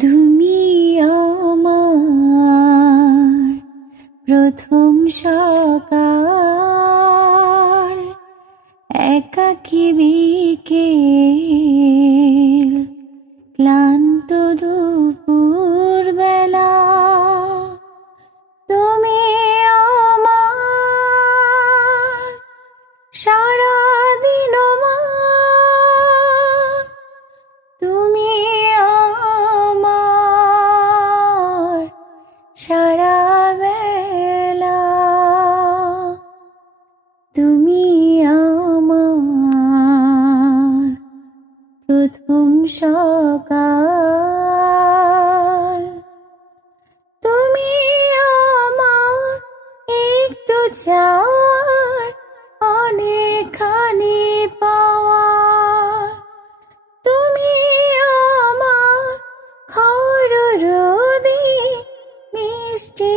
তুমি আমার প্রথম সকাল, একাকী বিকেল, ক্লান্ত দুপুর বেলা। তুমি আমার সারাদিন মা, তুমি আমার সারা বেলা। তুমি আমার প্রথম সকাল, তুমি আমার একটু চাওয়ার অনেকখানি পাওয়ার। তুমি আমার খর রোদে মিষ্টি